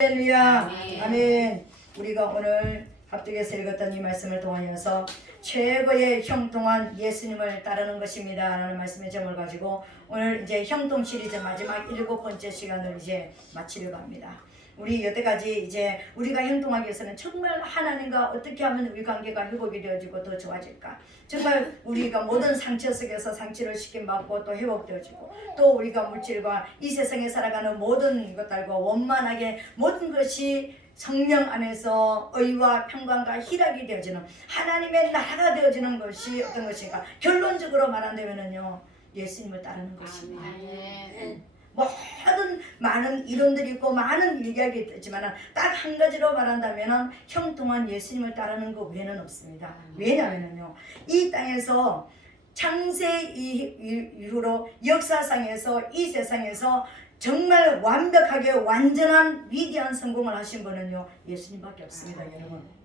할렐루야. 아멘. 우리가 오늘 합독에서 읽었던 이 말씀을 통하여서 최고의 형통한 예수님을 따르는 것입니다 라는 말씀의 제목을 가지고 오늘 이제 형통 시리즈 마지막 7번째 시간을 이제 마치려고 합니다. 우리 여태까지 이제 우리가 형통하기 위해서는 정말 하나님과 어떻게 하면 우리 관계가 회복이 되어지고 더 좋아질까, 정말 우리가 모든 상처 속에서 상처를 시킴받고 또 회복되어지고, 또 우리가 물질과 이 세상에 살아가는 모든 것들과 원만하게 모든 것이 성령 안에서 의와 평강과 희락이 되어지는 하나님의 나라가 되어지는 것이 어떤 것인가, 결론적으로 말한다면요 예수님을 따르는 것입니다. 모든 많은 이론들이 있고 많은 이야기 있지만 딱 한 가지로 말한다면 형통한 예수님을 따르는 것 외에는 없습니다. 왜냐하면요 이 땅에서 창세 이후로 역사상에서 이 세상에서 정말 완벽하게 완전한 위대한 성공을 하신 분은요 예수님밖에 없습니다. 여러분,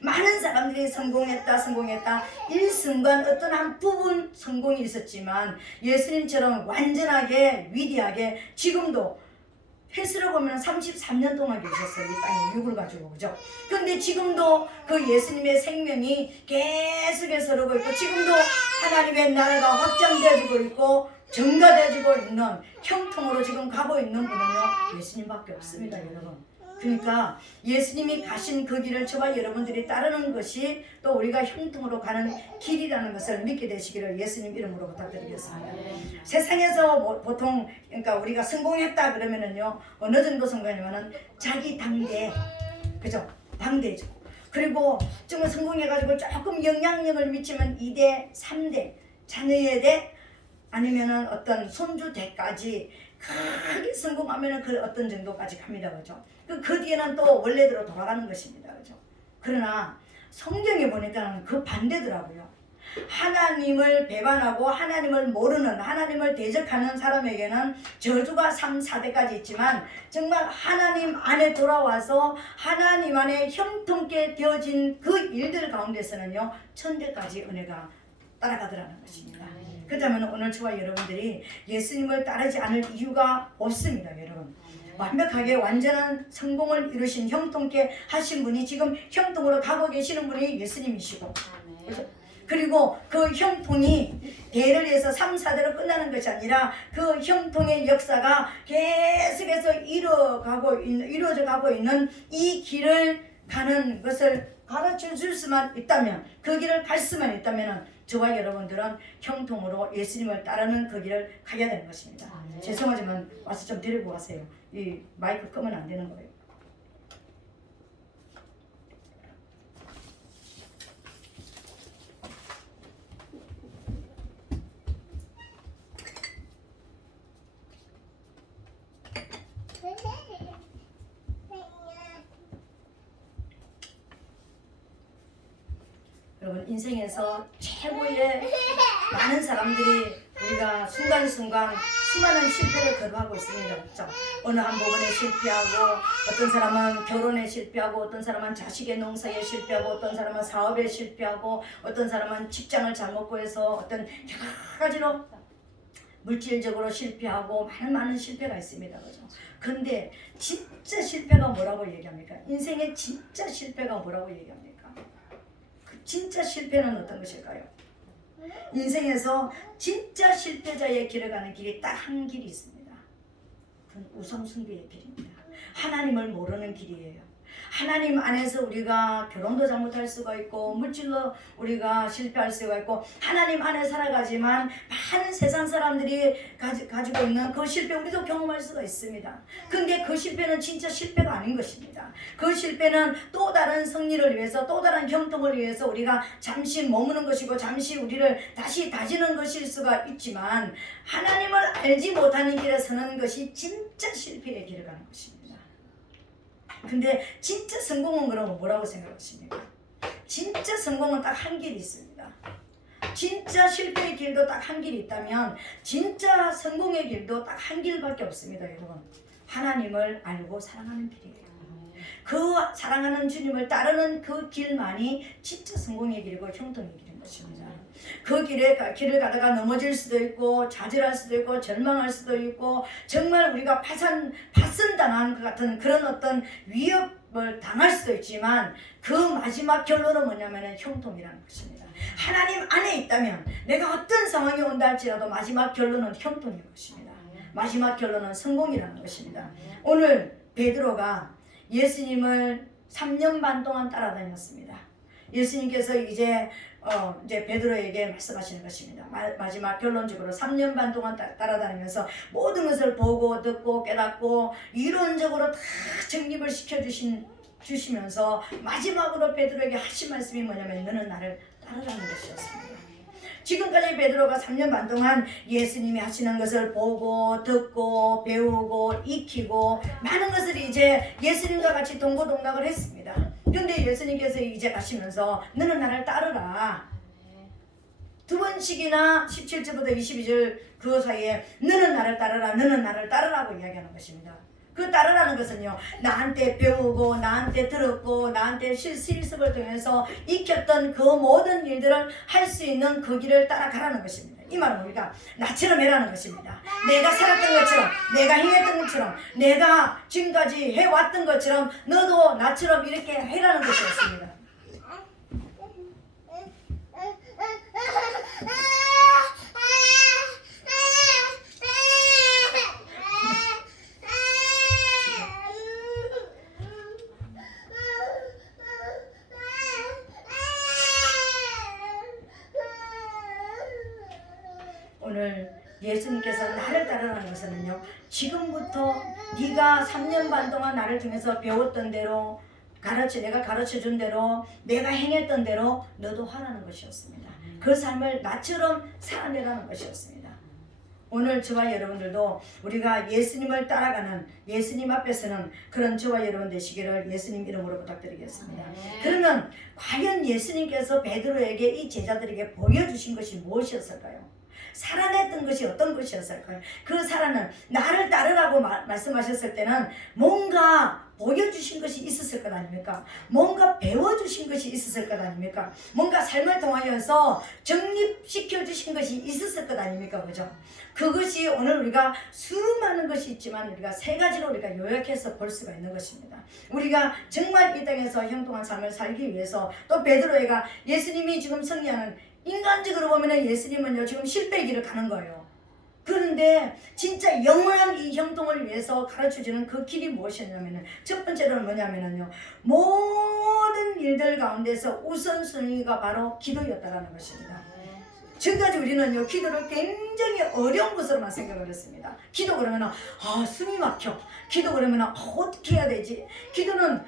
많은 사람들이 성공했다 일순간 어떤 한 부분 성공이 있었지만 예수님처럼 완전하게 위대하게 지금도 횟수로 보면 33년 동안 계셨어요. 이 땅에 육을 가지고, 그죠? 그런데 지금도 그 예수님의 생명이 계속해서 흐르고 있고, 지금도 하나님의 나라가 확장되어지고 있고 증가되어지고 있는 형통으로 지금 가고 있는 분은요 예수님밖에 없습니다. 여러분, 그러니까 예수님이 가신 그 길을 저와 여러분들이 따르는 것이 또 우리가 형통으로 가는 길이라는 것을 믿게 되시기를 예수님 이름으로 부탁드리겠습니다. 세상에서 보통 그러니까 우리가 성공했다 그러면은요 어느 정도 성공이냐면은 자기 당대, 그죠? 당대죠. 그리고 정말 성공해가지고 조금 영향력을 미치면 2대, 3대, 자녀의 대, 아니면은 어떤 손주 대까지 크게 성공하면은 그 어떤 정도까지 갑니다, 그죠? 그 뒤에는 또 원래대로 돌아가는 것입니다, 그죠? 그러나 성경에 보니까 그 반대더라고요. 하나님을 배반하고 하나님을 모르는, 하나님을 대적하는 사람에게는 저주가 3, 4대까지 있지만 정말 하나님 안에 돌아와서 하나님 안에 형통케 되어진 그 일들 가운데서는요 천대까지 은혜가 따라가더라는 것입니다. 그렇다면 오늘 저와 여러분들이 예수님을 따르지 않을 이유가 없습니다. 여러분, 완벽하게 완전한 성공을 이루신 형통케 하신 분이 지금 형통으로 가고 계시는 분이 예수님이시고, 그렇죠? 그리고 그 형통이 대를 해서 3, 4대로 끝나는 것이 아니라 그 형통의 역사가 계속해서 이루어져 가고 있는 이 길을 가는 것을 가르쳐 줄 수만 있다면, 그 길을 갈 수만 있다면 저와 여러분들은 형통으로 예수님을 따르는 그 길을 가야 되는 것입니다. 죄송하지만 와서 좀 데리고 가세요. 이 마이크 끄면 안 되는 거예요. 여러분, 인생에서 최고의 많은 사람들이 우리가 순간순간 수많은 실패를 거듭하고 있습니다. 그렇죠? 어느 한 부분에 실패하고, 어떤 사람은 결혼에 실패하고, 어떤 사람은 자식의 농사에 실패하고, 어떤 사람은 사업에 실패하고, 어떤 사람은 직장을 잘못 구해서 어떤 여러 가지로 물질적으로 실패하고 많은 실패가 있습니다. 그렇죠? 근데 진짜 실패가 뭐라고 얘기합니까? 인생의 진짜 실패가 뭐라고 얘기합니까? 진짜 실패는 어떤 것일까요? 인생에서 진짜 실패자의 길을 가는 길이 딱 한 길이 있습니다. 그건 우상숭배의 길입니다. 하나님을 모르는 길이에요. 하나님 안에서 우리가 결혼도 잘못할 수가 있고, 물질로 우리가 실패할 수가 있고, 하나님 안에 살아가지만 많은 세상 사람들이 가지고 있는 그 실패 우리도 경험할 수가 있습니다. 근데 그 실패는 진짜 실패가 아닌 것입니다. 그 실패는 또 다른 승리를 위해서, 또 다른 형통을 위해서 우리가 잠시 머무는 것이고 잠시 우리를 다시 다지는 것일 수가 있지만, 하나님을 알지 못하는 길에 서는 것이 진짜 실패의 길을 가는 것입니다. 근데 진짜 성공은 그러면 뭐라고 생각하십니까? 진짜 성공은 딱 한 길이 있습니다. 진짜 실패의 길도 딱 한 길이 있다면 진짜 성공의 길도 딱 한 길밖에 없습니다. 여러분, 하나님을 알고 사랑하는 길이에요. 그 사랑하는 주님을 따르는 그 길만이 진짜 성공의 길이고 형통의 길인 것입니다. 그 길을 가다가 넘어질 수도 있고 좌절할 수도 있고 절망할 수도 있고 정말 우리가 파선당한 것 같은 그런 어떤 위협을 당할 수도 있지만 그 마지막 결론은 뭐냐면 형통이라는 것입니다. 하나님 안에 있다면 내가 어떤 상황이 온다 할지라도 마지막 결론은 형통인 것입니다. 마지막 결론은 성공이라는 것입니다. 오늘 베드로가 예수님을 3년 반 동안 따라다녔습니다. 예수님께서 이제 베드로에게 말씀하시는 것입니다. 마지막 결론적으로 3년 반 동안 따라다니면서 모든 것을 보고 듣고 깨닫고 이론적으로 다 정립을 시켜주시면서 마지막으로 베드로에게 하신 말씀이 뭐냐면 너는 나를 따르라는 것이었습니다. 지금까지 베드로가 3년 반 동안 예수님이 하시는 것을 보고 듣고 배우고 익히고 많은 것을 이제 예수님과 같이 동고동락을 했습니다. 그런데 예수님께서 이제 가시면서 너는 나를 따르라. 두 번씩이나 17절부터 22절 그 사이에 너는 나를 따르라, 너는 나를 따르라고 이야기하는 것입니다. 그 따르라는 것은요, 나한테 배우고 나한테 들었고 나한테 실습을 통해서 익혔던 그 모든 일들을 할 수 있는 그 길을 따라가라는 것입니다. 이 말은 우리가 나처럼 해라는 것입니다. 내가 살았던 것처럼, 내가 행했던 것처럼, 내가 지금까지 해왔던 것처럼 너도 나처럼 이렇게 해라는 것이었습니다. 오늘 예수님께서 나를 따르라는 것은요, 지금부터 네가 3년 반 동안 나를 통해서 배웠던 대로 내가 가르쳐준 대로 내가 행했던 대로 너도 하라는 것이었습니다. 그 삶을 나처럼 살아내라는 것이었습니다. 오늘 저와 여러분들도 우리가 예수님을 따라가는 예수님 앞에서는 그런 저와 여러분 되시기를 예수님 이름으로 부탁드리겠습니다. 그러면 과연 예수님께서 베드로에게 이 제자들에게 보여주신 것이 무엇이었을까요? 살아냈던 것이 어떤 것이었을까요? 그 살아는 나를 따르라고 말씀하셨을 때는 뭔가 보여주신 것이 있었을 것 아닙니까? 뭔가 배워주신 것이 있었을 것 아닙니까? 뭔가 삶을 통하여서 정립시켜 주신 것이 있었을 것 아닙니까? 그죠? 그것이 오늘 우리가 수많은 것이 있지만 우리가 세 가지로 우리가 요약해서 볼 수가 있는 것입니다. 우리가 정말 이 땅에서 형통한 삶을 살기 위해서 또 베드로가 예수님이 지금 승리하는 인간적으로 보면 예수님은요 지금 실패의 길을 가는 거예요. 그런데 진짜 영원한 이 형통을 위해서 가르쳐주는 그 길이 무엇이냐면은 첫 번째로는 뭐냐면은요 모든 일들 가운데서 우선순위가 바로 기도였다라는 것입니다. 지금까지 우리는요 기도를 굉장히 어려운 것으로만 생각을 했습니다. 기도 그러면은 숨이 막혀. 기도 그러면은 어떻게 해야 되지? 기도는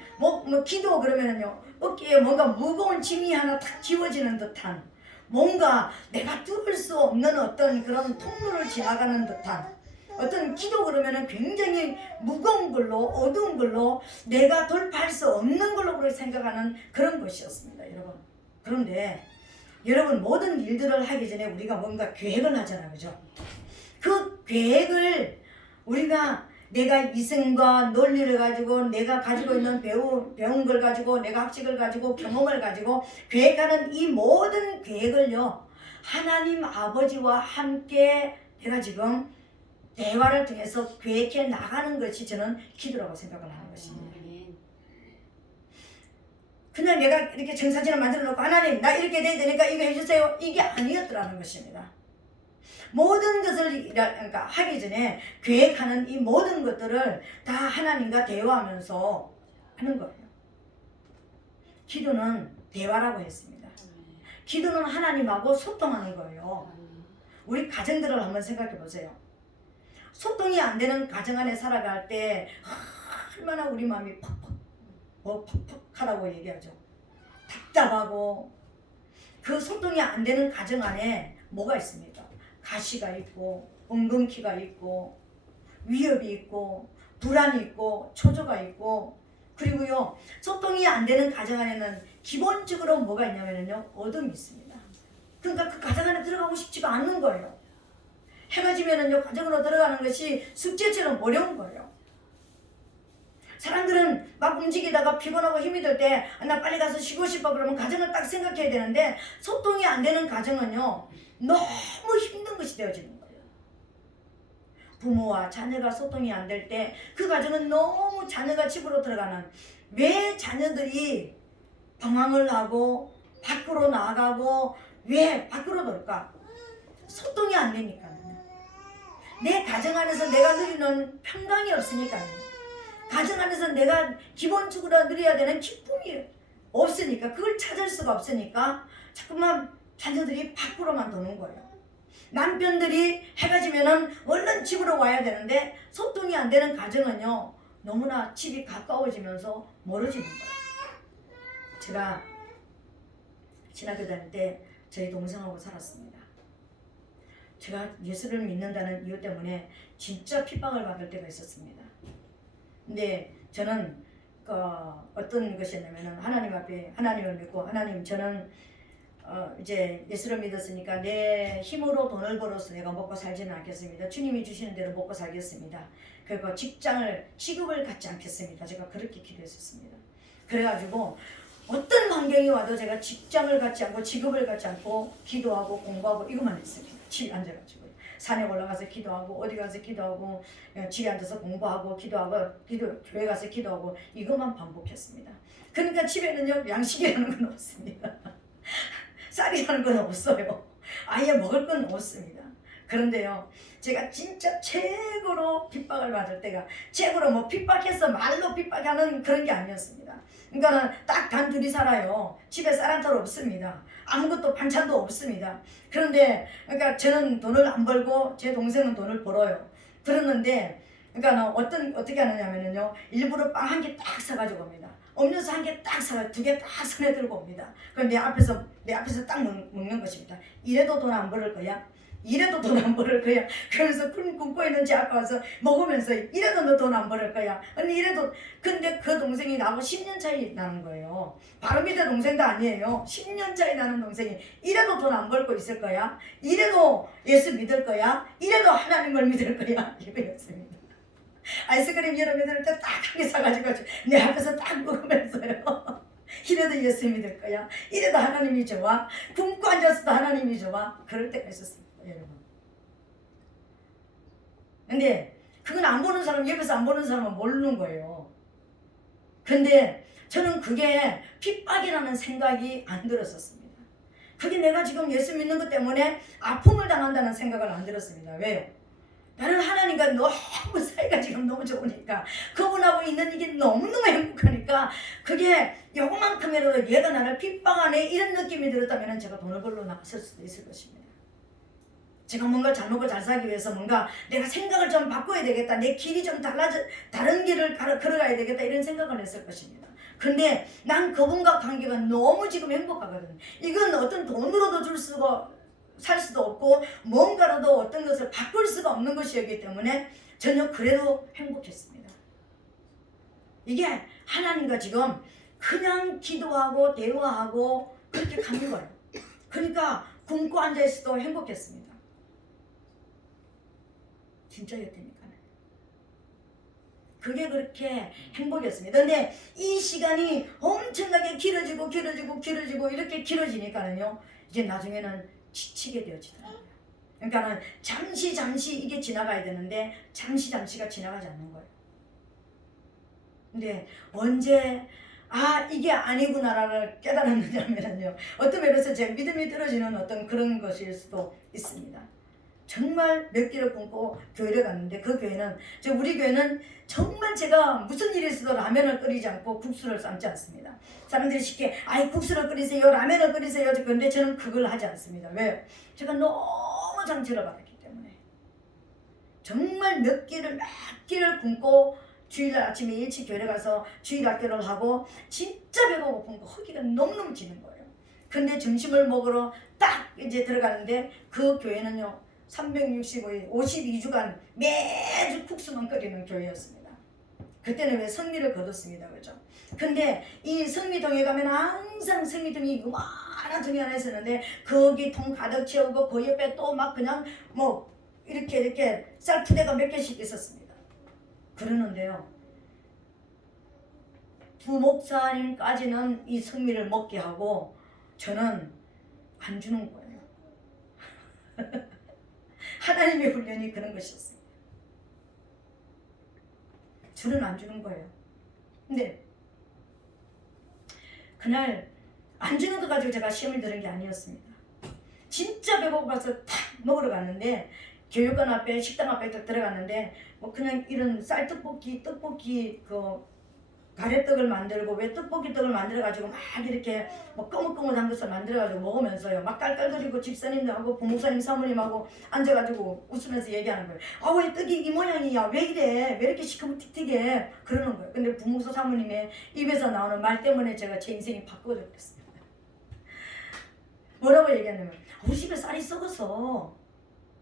기도 그러면은요 어깨에 뭔가 무거운 짐이 하나 탁 지워지는 듯한 뭔가 내가 뚫을 수 없는 어떤 그런 통로를 지나가는 듯한 어떤 기도 그러면은 굉장히 무거운 걸로 어두운 걸로 내가 돌파할 수 없는 걸로 그렇게 생각하는 그런 것이었습니다, 여러분. 그런데 여러분 모든 일들을 하기 전에 우리가 뭔가 계획을 하잖아요, 그죠? 그 계획을 우리가 내가 이성과 논리를 가지고 내가 가지고 있는 배운 걸 가지고 내가 학식을 가지고 경험을 가지고 계획하는 이 모든 계획을요 하나님 아버지와 함께 내가 지금 대화를 통해서 계획해 나가는 것이 저는 기도라고 생각을 하는 것입니다. 그냥 내가 이렇게 청사진을 만들어 놓고 하나님 나 이렇게 돼야 되니까 이거 해주세요 이게 아니었더라는 것입니다. 모든 것을 그러니까 하기 전에 계획하는 이 모든 것들을 다 하나님과 대화하면서 하는 거예요. 기도는 대화라고 했습니다. 기도는 하나님하고 소통하는 거예요. 우리 가정들을 한번 생각해 보세요. 소통이 안 되는 가정 안에 살아갈 때 얼마나 우리 마음이 퍽퍽하다고 얘기하죠. 답답하고 그 소통이 안 되는 가정 안에 뭐가 있습니까? 가시가 있고 엉겅퀴가 있고 위협이 있고 불안이 있고 초조가 있고 그리고요 소통이 안 되는 가정 안에는 기본적으로 뭐가 있냐면요 어둠이 있습니다. 그러니까 그 가정 안에 들어가고 싶지가 않는 거예요. 해가 지면은요 가정으로 들어가는 것이 숙제처럼 어려운 거예요. 사람들은 우리는 막 움직이다가 피곤하고 힘이 들 때 나 빨리 가서 쉬고 싶어 그러면 가정을 딱 생각해야 되는데 소통이 안 되는 가정은요 너무 힘든 것이 되어지는 거예요. 부모와 자녀가 소통이 안 될 때 그 가정은 너무 자녀가 집으로 들어가는, 왜 자녀들이 방황을 하고 밖으로 나가고 왜 밖으로 놀까? 소통이 안 되니까. 내 가정 안에서 내가 누리는 평강이 없으니까. 가정 안에서 내가 기본적으로 누려야 되는 기쁨이 없으니까, 그걸 찾을 수가 없으니까 자꾸만 자녀들이 밖으로만 도는 거예요. 남편들이 해가 지면은 얼른 집으로 와야 되는데 소통이 안 되는 가정은요 너무나 집이 가까워지면서 멀어지는 거예요. 제가 신학교 다닐 때 저희 동생하고 살았습니다. 제가 예수를 믿는다는 이유 때문에 진짜 핍박을 받을 때가 있었습니다. 근데 저는 어떤 것이었냐면은 하나님 앞에 하나님을 믿고, 하나님 저는 이제 예수를 믿었으니까 내 힘으로 돈을 벌어서 내가 먹고 살지는 않겠습니다. 주님이 주시는 대로 먹고 살겠습니다. 그리고 직급을 갖지 않겠습니다. 제가 그렇게 기도했었습니다. 그래가지고 어떤 환경이 와도 제가 직장을 갖지 않고 직업을 갖지 않고 기도하고 공부하고 이것만 했습니다. 집에 앉아가지고 산에 올라가서 기도하고 어디 가서 기도하고 집에 앉아서 공부하고 기도하고 교회 가서 기도하고 이것만 반복했습니다. 그러니까 집에는요 양식이라는 건 없습니다. 쌀이라는 건 없어요. 아예 먹을 건 없습니다. 그런데요 제가 진짜 최고로 핍박을 받을 때가, 최고로 뭐 핍박해서 말로 핍박하는 그런 게 아니었습니다. 그러니까는 딱 단둘이 살아요. 집에 쌀 한 톨 없습니다. 아무것도 반찬도 없습니다. 그런데 그러니까 저는 돈을 안 벌고 제 동생은 돈을 벌어요. 그러는데 그러니까 어떻게 하느냐면요 일부러 빵 한 개 딱 사가지고 옵니다. 음료수 한 개 딱 사가, 두 개 딱 손에 들고 옵니다. 그럼 내 앞에서 딱 먹는 것입니다. 이래도 돈 안 벌을 거야? 이래도 돈 안 벌을 거야? 그래서 굶고 있는 제 앞에 와서 먹으면서 이래도 너 돈 안 벌을 거야? 언니 이래도. 근데 그 동생이 나하고 10년 차이 나는 거예요. 바로 밑에 동생도 아니에요. 10년 차이 나는 동생이 이래도 돈 안 벌고 있을 거야? 이래도 예수 믿을 거야? 이래도 하나님을 믿을 거야? 이거였습니다. 아이스크림 여러분들 때 딱 한 개 사가지고 내 앞에서 딱 먹으면서요. 이래도 예수 믿을 거야? 이래도 하나님이 좋아? 굶고 앉았어도 하나님이 좋아? 그럴 때가 있었습니다, 여러분. 근데 그건 안 보는 사람, 옆에서 안 보는 사람은 모르는 거예요. 근데 저는 그게 핍박이라는 생각이 안 들었었습니다. 그게 내가 지금 예수 믿는 것 때문에 아픔을 당한다는 생각을 안 들었습니다. 왜요? 나는 하나님과 너무 사이가 지금 너무 좋으니까, 그분하고 있는 이게 너무너무 행복하니까, 그게 요만큼이라도 얘가 나를 핍박하네 이런 느낌이 들었다면 제가 돈을 벌러 나갔을 수도 있을 것입니다. 제가 뭔가 잘 먹고 잘 살기 위해서 뭔가 내가 생각을 좀 바꿔야 되겠다, 내 길이 좀 다른 길을 걸어가야 되겠다 이런 생각을 했을 것입니다. 근데 난 그분과 관계가 너무 지금 행복하거든요. 이건 어떤 돈으로도 살 수도 없고 뭔가로도 어떤 것을 바꿀 수가 없는 것이었기 때문에 전혀 그래도 행복했습니다. 이게 하나님과 지금 그냥 기도하고 대화하고 그렇게 가는 거예요. 그러니까 굶고 앉아있어도 행복했습니다. 진짜였다니까요. 그게 그렇게 행복이었습니다. 근데 이 시간이 엄청나게 길어지고 이렇게 길어지니까는요 이제 나중에는 지치게 되어지더라고요. 그러니까는 잠시 이게 지나가야 되는데 잠시가 지나가지 않는 거예요. 근데 언제 이게 아니구나를 깨달았느냐면요, 어떤 면에서 제 믿음이 떨어지는 어떤 그런 것일 수도 있습니다. 정말 몇 끼를 굶고 교회를 갔는데 그 교회는, 우리 교회는 정말 제가 무슨 일이 있어도 라면을 끓이지 않고 국수를 삶지 않습니다. 사람들이 쉽게 국수를 끓이세요, 라면을 끓이세요. 그런데 저는 그걸 하지 않습니다. 왜요? 제가 너무 상처를 받았기 때문에. 정말 몇 끼를 굶고 주일 아침에 일찍 교회 가서 주일 학교를 하고 진짜 배가 고픈 거, 허기가 너무너무 지는 거예요. 근데 점심을 먹으러 딱 이제 들어가는데 그 교회는요 365일 52주간 매주 국수만 끓이는 교회였습니다. 그때는 왜 성미를 거뒀습니다. 그죠? 근데 이 성미동에 가면 항상 성미동이 요만한 통이 하나 있었는데 거기 통 가득 채우고 그 옆에 또 막 그냥 뭐 이렇게 쌀 푸대가 몇 개씩 있었습니다. 그러는데요 부목사님까지는 이 성미를 먹게 하고 저는 안 주는 거예요. 하나님의 훈련이 그런 것이었어요. 줄은 안 주는 거예요. 근데 그날 안 주는 거 가지고 제가 시험을 들은 게 아니었습니다. 진짜 배고파서 탁 먹으러 갔는데 교육관 앞에 식당 앞에 딱 들어갔는데 뭐 그냥 이런 쌀떡볶이 떡볶이 그 가래떡을 만들고 왜 떡볶이 떡을 만들어 가지고 막 이렇게 뭐 꼬물꼬물한 것을 만들어 가지고 먹으면서요 막 깔깔거리고 집사님들하고 부목사님 사모님하고 앉아가지고 웃으면서 얘기하는 거예요. 아 왜 떡이 이 모양이야, 왜 이래, 왜 이렇게 시커멓틱틱해, 그러는 거예요. 근데 부목사 사모님의 입에서 나오는 말 때문에 제가 제 인생이 바꿔졌습니다. 뭐라고 얘기하냐면 우리 집에 쌀이 썩어서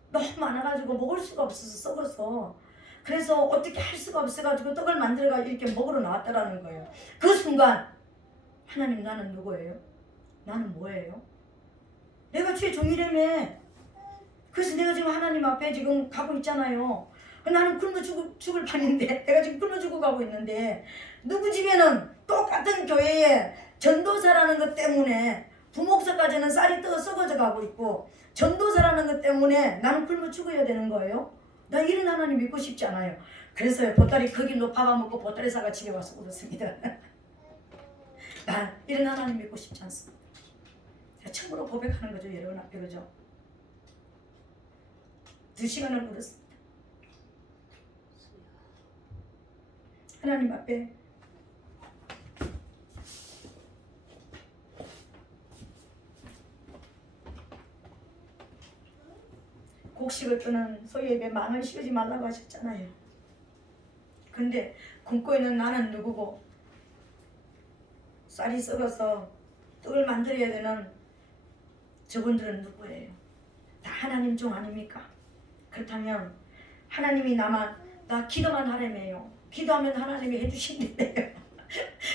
너무 많아가지고 먹을 수가 없어서 썩어서 그래서 어떻게 할 수가 없어가지고 떡을 만들어가 이렇게 먹으러 나왔다라는 거예요. 그 순간 하나님, 나는 누구예요? 나는 뭐예요? 내가 주의 종이라며. 그래서 내가 지금 하나님 앞에 지금 가고 있잖아요. 나는 굶어 죽을 판인데 내가 지금 굶어 죽고 가고 있는데 누구 집에는 똑같은 교회에 전도사라는 것 때문에 부목사까지는 쌀이 떠 썩어져 가고 있고 전도사라는 것 때문에 나는 굶어 죽어야 되는 거예요? 나 이런 하나님 믿고 싶지 않아요. 그래서 보따리 거기로 밥아먹고 보따리 싸가 집에 와서 울었습니다. 나 이런 하나님 믿고 싶지 않습니다. 제가 처음으로 고백하는 거죠. 여러분 앞에. 그죠? 2시간을 울었습니다. 하나님 앞에 곡식을 뜨는 소유에게 망을 씌우지 말라고 하셨잖아요. 근데 굶고 있는 나는 누구고 쌀이 썩어서 떡을 만들어야 되는 저분들은 누구예요? 다 하나님 종 아닙니까? 그렇다면 하나님이 나 기도만 하라며요. 기도하면 하나님이 해주신대요.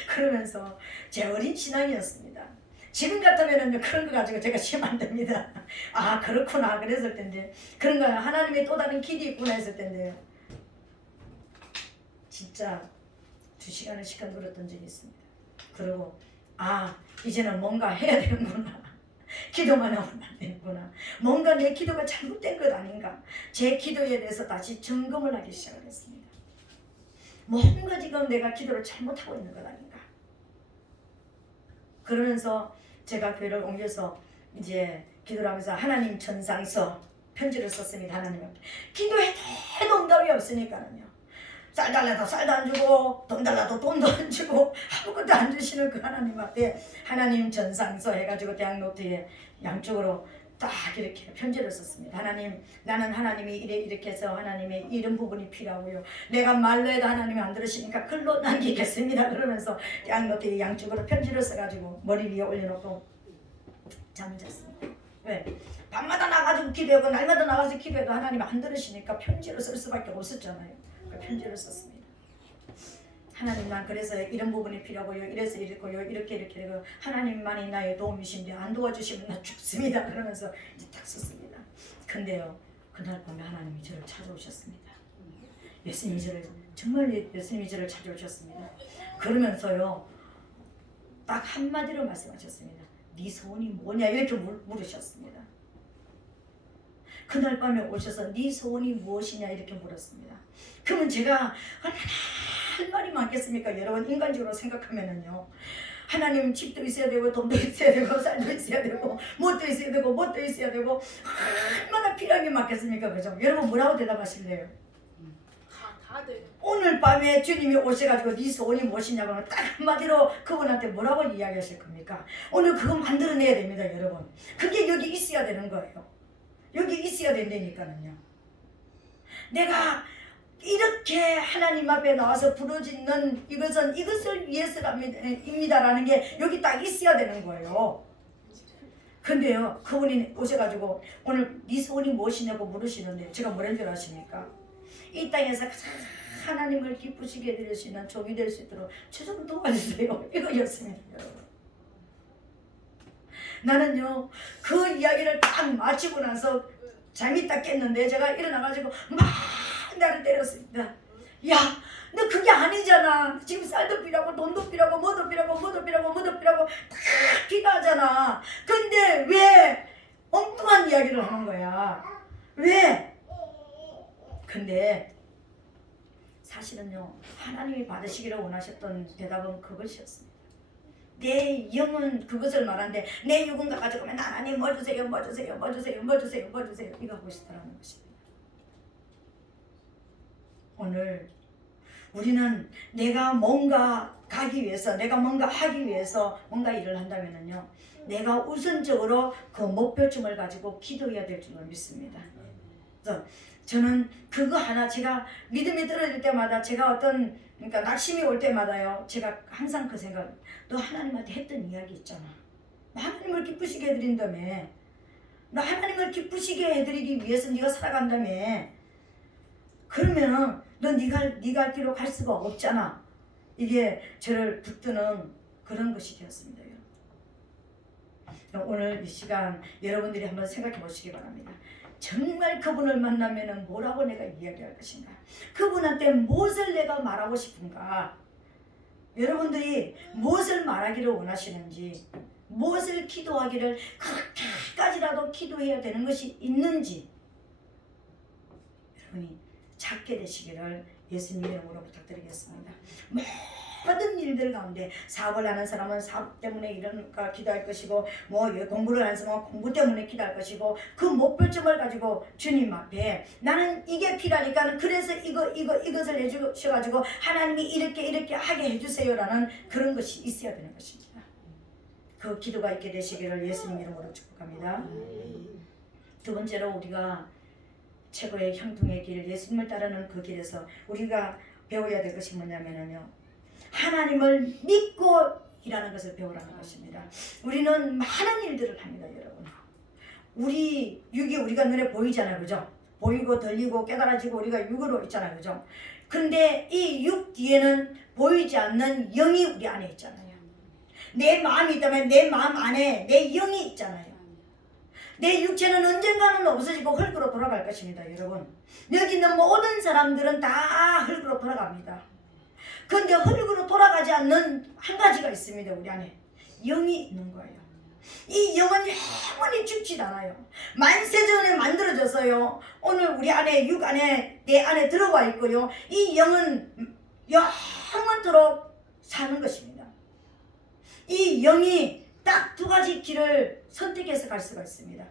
그러면서 제 어린 신앙이었습니다. 지금 같으면 그런 거 가지고 제가 시험 안 됩니다. 아 그렇구나 그랬을 텐데 그런 거야. 하나님의 또 다른 길이 있구나 했을 텐데 진짜 2시간을 시간 걸었던 적이 있습니다. 그리고 아 이제는 뭔가 해야 되는구나. 기도만 하면 안 되는구나. 뭔가 내 기도가 잘못된 것 아닌가. 제 기도에 대해서 다시 점검을 하기 시작을 했습니다. 뭔가 지금 내가 기도를 잘못하고 있는 것 아닌가. 그러면서 제가 교회를 옮겨서 이제 기도를 하면서 하나님 천상서 편지를 썼습니다. 하나님한테 기도해도 응답이 없으니까는요. 쌀 달라도 쌀도 안 주고 돈 달라도 돈도 안 주고 아무것도 안 주시는 그 하나님 앞에 하나님 전상서 해가지고 대학 노트에 양쪽으로 딱 이렇게 편지를 썼습니다. 하나님, 나는 하나님이 이렇게 해서 하나님의 이런 부분이 필요하고요. 내가 말로 해도 하나님이 안 들으시니까 글로 남기겠습니다. 그러면서 대학 노트에 양쪽으로 편지를 써가지고 머리 위에 올려놓고 잠을 잤습니다. 왜? 밤마다 나가지고 기도하고 날마다 나가서 기도해도 하나님 안 들으시니까 편지를 쓸 수밖에 없었잖아요. 그 편지를 썼습니다. 하나님, 난 그래서 이런 부분이 필요하고요. 이래서 이렇고요. 이렇게 되고 하나님만이 나의 도움이신데 안 도와주시면 나 죽습니다. 그러면서 이제 딱 썼습니다. 근데요, 그날 밤에 하나님이 저를 찾아오셨습니다. 예수님이 저를 찾아오셨습니다. 그러면서요, 딱 한마디로 말씀하셨습니다. 네 소원이 뭐냐 이렇게 물으셨습니다. 그날 밤에 오셔서 네 소원이 무엇이냐 이렇게 물었습니다. 그러면 제가 얼마나 할 말이 많겠습니까? 여러분 인간적으로 생각하면은요. 하나님 집도 있어야 되고 돈도 있어야 되고 쌀도 있어야 되고 뭣도 있어야 되고 뭣도 있어야 되고 얼마나 필요한 게 많겠습니까? 그죠? 여러분 뭐라고 대답하실래요? 다 돼. 오늘 밤에 주님이 오셔가지고 네 소원이 무엇이냐고 하면 딱 한마디로 그분한테 뭐라고 이야기하실 겁니까? 오늘 그거 만들어내야 됩니다. 여러분 그게 여기 있어야 되는 거예요. 여기 있어야 된다니까는요. 내가 이렇게 하나님 앞에 나와서 부르짖는 이것을 위해서입니다라는 게 여기 딱 있어야 되는 거예요. 근데요, 그분이 오셔가지고 오늘 네 소원이 무엇이냐고 물으시는데 제가 뭐라는 줄 아십니까? 이 땅에서 가장 하나님을 기쁘시게 해드릴 수 있는 종이 될 수 있도록 저 좀 도와주세요. 이거였습니다, 여러분. 나는요, 그 이야기를 딱 마치고 나서 잠이 딱 깼는데 제가 일어나가지고 막 나를 때렸습니다. 야, 근데 그게 아니잖아. 지금 쌀도 필요하고 돈도 필요하고 뭐도 필요하고 뭐도 필요하고 뭐도 필요하고 다 필요하잖아. 근데 왜 엉뚱한 이야기를 하는 거야? 왜? 근데 사실은요, 하나님이 받으시기를 원하셨던 대답은 그것이었습니다. 내 영은 그것을 말하는데 내 육은 가지고 맨 하나님 뭐 주세요 뭐 주세요 뭐 주세요 뭐 주세요 뭐 주세요 이거 하고 싶다라는 것입니다. 오늘 우리는 내가 뭔가 가기 위해서, 내가 뭔가 하기 위해서 뭔가 일을 한다면요, 내가 우선적으로 그 목표점을 가지고 기도해야 될 줄로 믿습니다. 그래서 저는 그거 하나, 제가 믿음이 떨어질 때마다, 제가 어떤 그러니까 낙심이 올 때마다요, 제가 항상 그 생각, 너 하나님한테 했던 이야기 있잖아. 하나님을 기쁘시게 해드린다며. 너 하나님을 기쁘시게 해드리기 위해서 네가 살아간다며. 그러면 너 네가 할 길로 갈 수가 없잖아. 이게 저를 붙드는 그런 것이 되었습니다. 오늘 이 시간 여러분들이 한번 생각해 보시기 바랍니다. 정말 그분을 만나면 뭐라고 내가 이야기할 것인가? 그분한테 무엇을 내가 말하고 싶은가? 여러분들이 무엇을 말하기를 원하시는지, 무엇을 기도하기를 그렇게까지라도 기도해야 되는 것이 있는지 여러분이 찾게 되시기를 예수님 이름으로 부탁드리겠습니다. 모든 일들 가운데 사업을 하는 사람은 사업 때문에 이런가 기도할 것이고, 뭐 공부를 하는 사람은 공부 때문에 기도할 것이고, 그 목표점을 가지고 주님 앞에 나는 이게 필요하니까 그래서 이것을 해주셔가지고 하나님이 이렇게 하게 해주세요라는 그런 것이 있어야 되는 것입니다. 그 기도가 있게 되시기를 예수님 이름으로 축복합니다. 두 번째로 우리가 최고의 형통의 길, 예수님을 따르는 그 길에서 우리가 배워야 될 것이 뭐냐면요, 하나님을 믿고 일하는 것을 배우라는 것입니다. 우리는 많은 일들을 합니다, 여러분. 우리 육이 우리가 눈에 보이잖아요, 그죠? 보이고 들리고 깨달아지고 우리가 육으로 있잖아요, 그죠? 근데 이 육 뒤에는 보이지 않는 영이 우리 안에 있잖아요. 내 마음이 있다면 내 마음 안에 내 영이 있잖아요. 내 육체는 언젠가는 없어지고 흙으로 돌아갈 것입니다, 여러분. 여기 있는 모든 사람들은 다 흙으로 돌아갑니다. 그런데 흙으로 돌아가지 않는 한 가지가 있습니다, 우리 안에. 영이 있는 거예요. 이 영은 영원히 죽지 않아요. 만세전에 만들어져서요, 오늘 우리 안에, 육 안에, 내 안에 들어와 있고요, 이 영은 영원토록 사는 것입니다. 이 영이 딱 두 가지 길을 선택해서 갈 수가 있습니다.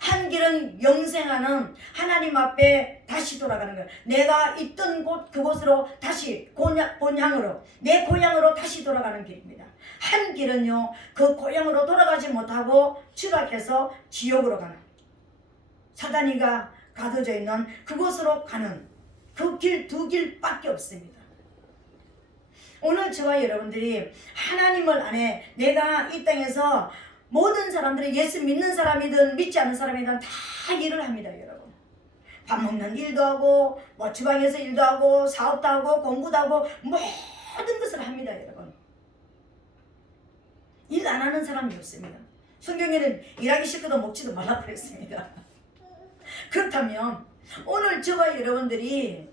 한 길은 영생하는 하나님 앞에 다시 돌아가는 거예요. 내가 있던 곳 그곳으로 다시 본향으로, 내 고향으로 다시 돌아가는 길입니다. 한 길은요, 그 고향으로 돌아가지 못하고 추락해서 지옥으로 가는, 사단이가 가둬져 있는 그곳으로 가는 그 길, 두 길밖에 없습니다. 오늘 저와 여러분들이 하나님을 안에, 내가 이 땅에서 모든 사람들이 예수 믿는 사람이든 믿지 않는 사람이든 다 일을 합니다, 여러분. 밥 먹는 일도 하고, 뭐 주방에서 일도 하고, 사업도 하고, 공부도 하고, 모든 것을 합니다, 여러분. 일 안 하는 사람이 없습니다. 성경에는 일하기 싫고도 먹지도 말라고 그랬습니다. 그렇다면 오늘 저와 여러분들이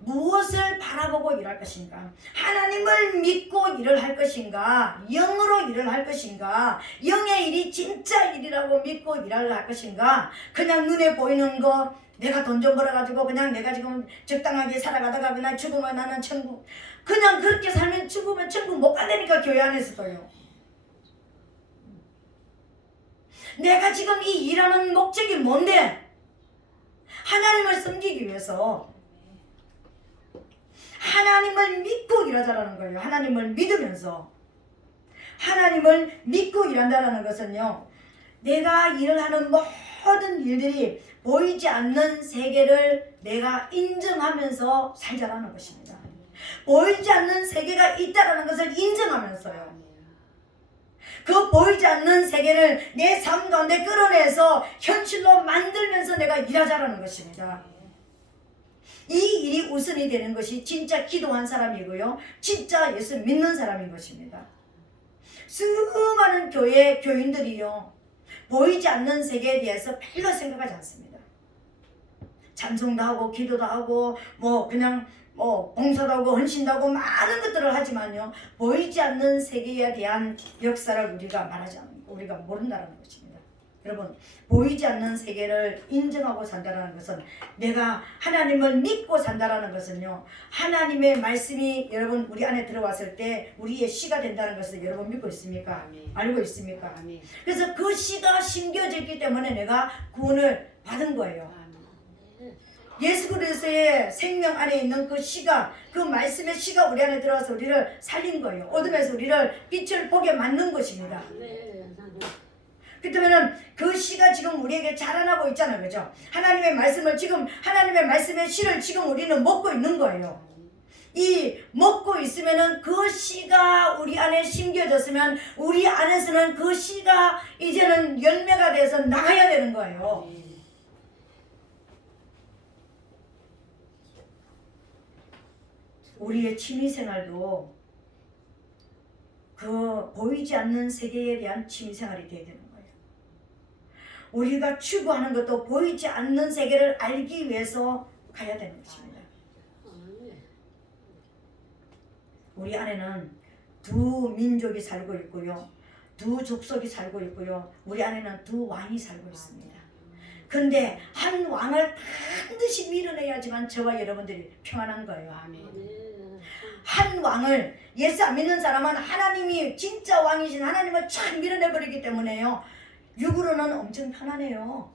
무엇을 바라보고 일할 것인가? 하나님을 믿고 일을 할 것인가? 영으로 일을 할 것인가? 영의 일이 진짜 일이라고 믿고 일을 할 것인가? 그냥 눈에 보이는 거, 내가 돈 좀 벌어가지고 그냥 내가 지금 적당하게 살아가다가 그냥 죽으면 나는 천국, 그냥 그렇게 살면 죽으면 천국 못 간다니까, 교회 안에서도요. 내가 지금 이 일하는 목적이 뭔데? 하나님을 섬기기 위해서 하나님을 믿고 일하자라는 거예요. 하나님을 믿으면서. 하나님을 믿고 일한다는 것은요, 내가 일을 하는 모든 일들이 보이지 않는 세계를 내가 인정하면서 살자라는 것입니다. 보이지 않는 세계가 있다는 것을 인정하면서요, 그 보이지 않는 세계를 내 삶 가운데 끌어내서 현실로 만들면서 내가 일하자라는 것입니다. 이 일이 우선이 되는 것이 진짜 기도한 사람이고요, 진짜 예수 믿는 사람인 것입니다. 수많은 교회 교인들이요, 보이지 않는 세계에 대해서 별로 생각하지 않습니다. 찬송도 하고 기도도 하고 뭐 그냥 뭐 봉사도 하고 헌신도 하고 많은 것들을 하지만요, 보이지 않는 세계에 대한 역사를 우리가 말하지 않고 우리가 모른다는 것입니다. 여러분, 보이지 않는 세계를 인정하고 산다는 것은, 내가 하나님을 믿고 산다는 것은요, 하나님의 말씀이 여러분 우리 안에 들어왔을 때 우리의 씨가 된다는 것을 여러분 믿고 있습니까? 아멘. 알고 있습니까? 아멘. 그래서 그 씨가 심겨졌기 때문에 내가 구원을 받은 거예요. 예수 그리스도의 생명 안에 있는 그 씨가, 그 말씀의 씨가 우리 안에 들어와서 우리를 살린 거예요. 어둠에서 우리를 빛을 보게 만든 것입니다. 그렇다면 그 씨가 지금 우리에게 자라나고 있잖아요. 그죠? 하나님의 말씀을 지금, 하나님의 말씀의 씨를 지금 우리는 먹고 있는 거예요. 이 먹고 있으면은 그 씨가 우리 안에 심겨졌으면 우리 안에서는 그 씨가 이제는 열매가 돼서 나가야 되는 거예요. 우리의 취미생활도 그 보이지 않는 세계에 대한 취미생활이 되어야 되는 거예요. 우리가 추구하는 것도 보이지 않는 세계를 알기 위해서 가야 되는 것입니다. 우리 안에는 두 민족이 살고 있고요, 두 족속이 살고 있고요, 우리 안에는 두 왕이 살고 있습니다. 근데 한 왕을 반드시 밀어내야지만 저와 여러분들이 평안한 거예요. 한 왕을, 예수 안 믿는 사람은 하나님이 진짜 왕이신 하나님을 쫙 밀어내버리기 때문에요, 육으로는 엄청 편안해요.